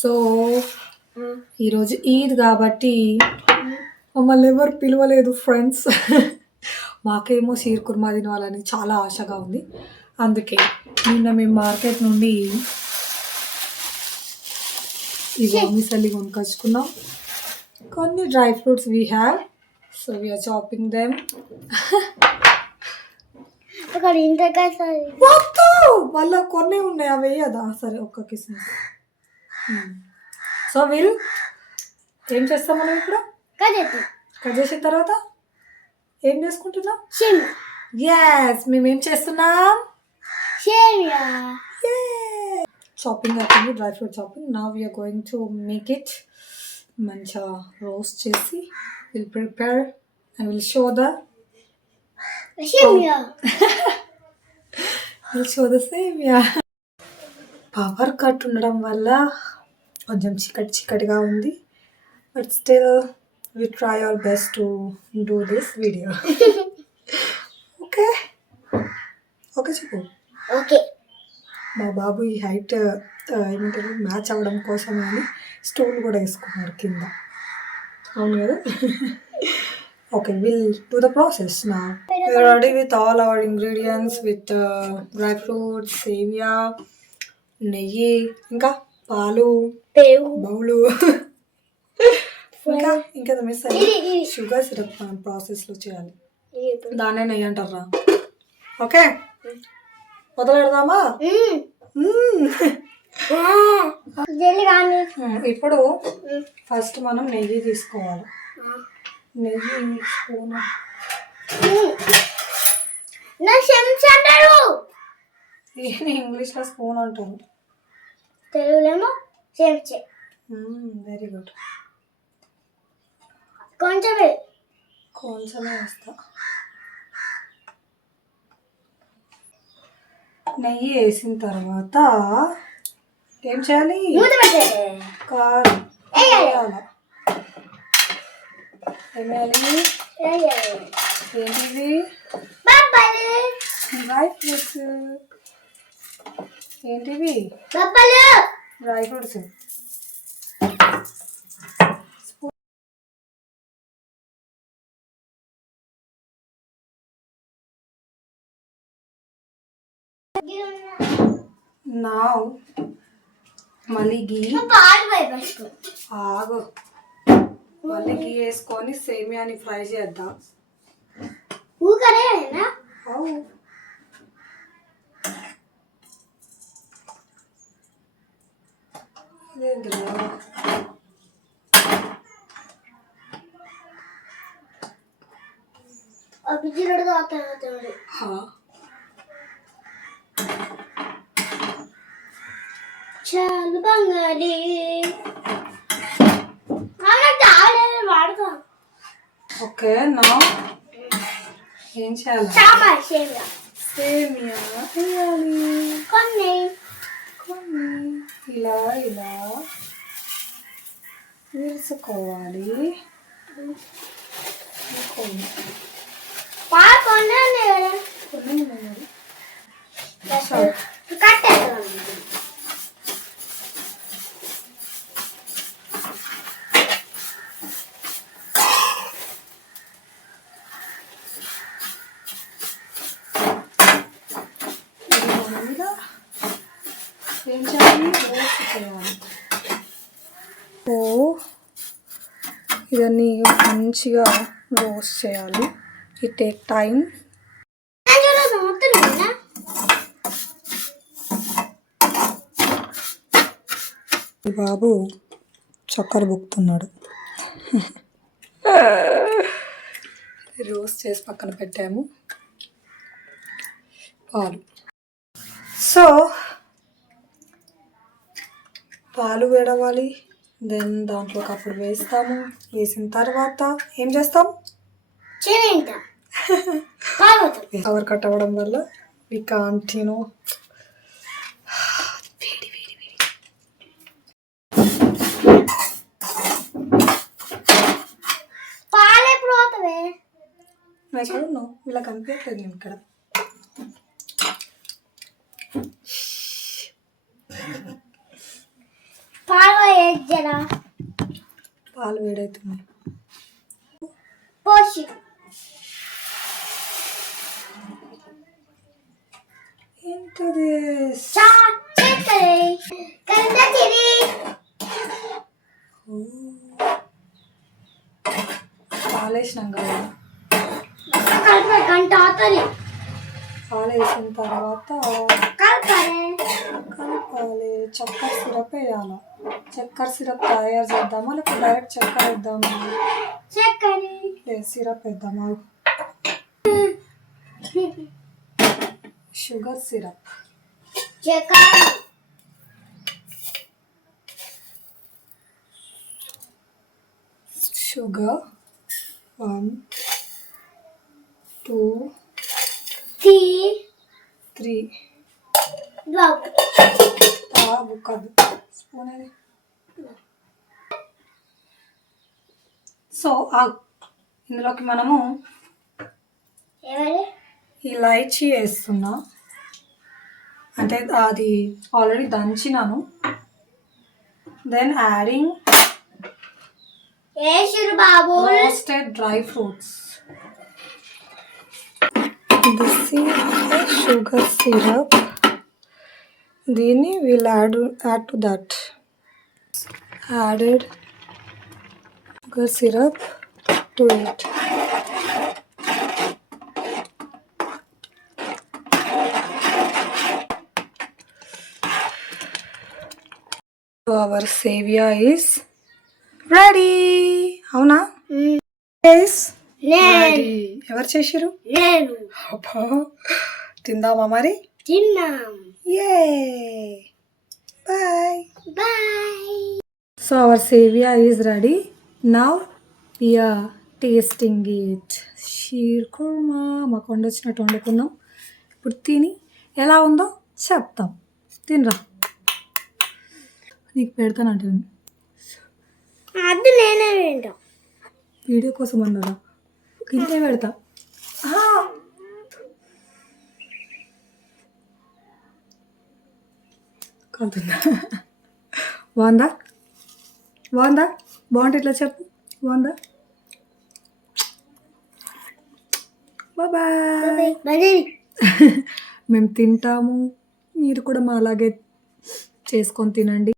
So ఈరోజు ఈద్ కాబట్టి మమ్మల్ని ఎవరు పిలవలేదు ఫ్రెండ్స్. మాకేమో షీర్ కుర్మా తినాలని చాలా ఆశగా ఉంది. అందుకే నిన్న మేము మార్కెట్ నుండి ఈ మిసలి కొనుకొచ్చుకున్నాం. కొన్ని dry fruits we have, so we're chopping them. మళ్ళీ కొన్ని ఉన్నాయి అవి వేయదా? సరే ఒక్క కిస్మిస్. సో వీరు ఏం చేస్తాం మనం ఇప్పుడు? కట్ చేసిన తర్వాత ఏం చేసుకుంటున్నాం? ఎస్, మేమేం చేస్తున్నాం? చాపింగ్ అవుతుంది, dry fruit chopping. Now we're going to make it. మంచిగా రోస్ట్ చేసి will prepare and will show the semiya. Power cut ఉండడం వల్ల కొంచెం చిక్కటిగా ఉంది, but still we try our best to do this video. Okay okay చెప్పు. Okay. మా బాబు ఈ హైట్ ఏమంటారు మ్యాచ్ అవ్వడం కోసం అని స్టూల్ కూడా వేసుకున్నాడు కింద. అవును కదా? Okay, will do the process now. We are ready with all our ingredients with dry fruits, సేమియా, నెయ్యి, ఇంకా పాలు, బౌలు, ఇంకా మిస్ అయ్యి షుగర్ సిరప్ మనం ప్రాసెస్లో చేయాలి. దాన్నే నెయ్యి అంటారా? ఓకే, మొదలు పెడదామా? ఇప్పుడు ఫస్ట్ మనం నెయ్యి తీసుకోవాలి. నెయ్యి స్పూన్, ఇంగ్లీష్లో స్పూన్ అంటారు, తెలుగులో చెంచా. Very good. కొంచెమే వేస్తా. నెయ్యి వేసిన తర్వాత ఏం చేయాలి? కారం వేయాలి. ఏంటివి? Dry fruits. ఏంటివి? Dry fruits. నా మళ్ళీ గీ ఆగు, మళ్ళీ గీ వేసుకొని సేమియాని ఫ్రై చేద్దాం. చాలు బంగాళీ వాడతాం. ఓకే, నా ఏం చేయాలి? సేమియా వేయాలి. కొన్ని ఇలా వేసుకోవాలి. ఏం చేయాలి? రోస్ట్ చేయాలి. సో ఇవన్నీ మంచిగా రోస్ట్ చేయాలి. It take time. బాబు చక్కెర బుక్కుతున్నాడు. రోస్ట్ చేసి పక్కన పెట్టాము. పాలు. సో పాలు వేడవాలి. దెన్ దాంట్లోకి అప్పుడు వేస్తాము. వేసిన తర్వాత ఏం చేస్తాం? పవర్ కట్ అవ్వడం వల్ల వి కాంట్ ఇలా కనిపించలేదు నేను ఇక్కడ. పాలు వేయరా పాలు వేడవుతున్నాయి. పోసి ఏంటది? పాలు వేసినాం కదా, కలిపే గంట అవుతుంది. పాలు వేసిన తర్వాత కలపాలి. కలపాలి. చక్కెర సిరప్ వేయాలి. చక్కెర సిరప్ తయారు చేద్దామా లేకపోతే డైరెక్ట్ చక్కెర వేద్దామా? చక్కెర లేదు, సిరప్ వేద్దామా? Sugar syrup. చక్కెర షుగర్ 1 2 3 బాబు కాదు స్పూన్ అది. సో ఇందులోకి మనము ఇలాచీ వేస్తున్నా, అంటే అది ఆల్రెడీ దంచినాను. దెన్ యాడింగ్ బాబు roasted dry fruits. This is sugar syrup. దీన్ని will add to that. Added sugar syrup to it. Our seviyan is ready. అవునా? ఎవరు చేసిరు? నేను. అబ్బా, తిందామా మరి? తిన్నాం. ఏ bye bye. So our seviyan is ready. Now we are tasting it. Sheer khurma మాకు వండొచ్చినట్టు వండుకున్నాం. ఇప్పుడు తిని ఎలా ఉందో చెప్తాం. తినరా, నీకు పెడతానంట. అది నేనే వింటా. వీడియో కోసం అన్నారా? ఇంతే పెడతా. బాగుందా? బాగుందా? బాగుంటే ఇట్లా చెప్పు. బాగుందా? బాయ్. మేము తింటాము, మీరు కూడా మా అలాగే చేసుకొని తినండి.